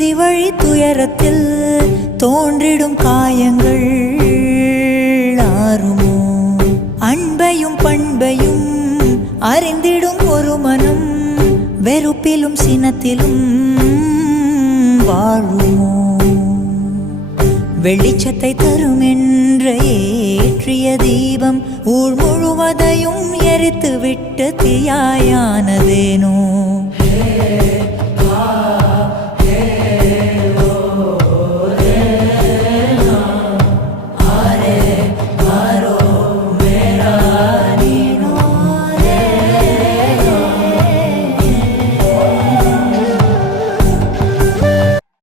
வீதி வழி துயரத்தில் தோன்றிடும் காயங்கள் ஆறுமோ? அன்பையும் பண்பையும் அறிந்திடும் ஒரு மனம் வெறுப்பிலும் சினத்திலும் வாழுமோ? வெளிச்சத்தை தரும் என்ற ஏற்றிய தீபம் ஊர் முழுவதையும் எரித்து விட்டு தீயாயானதேனோ?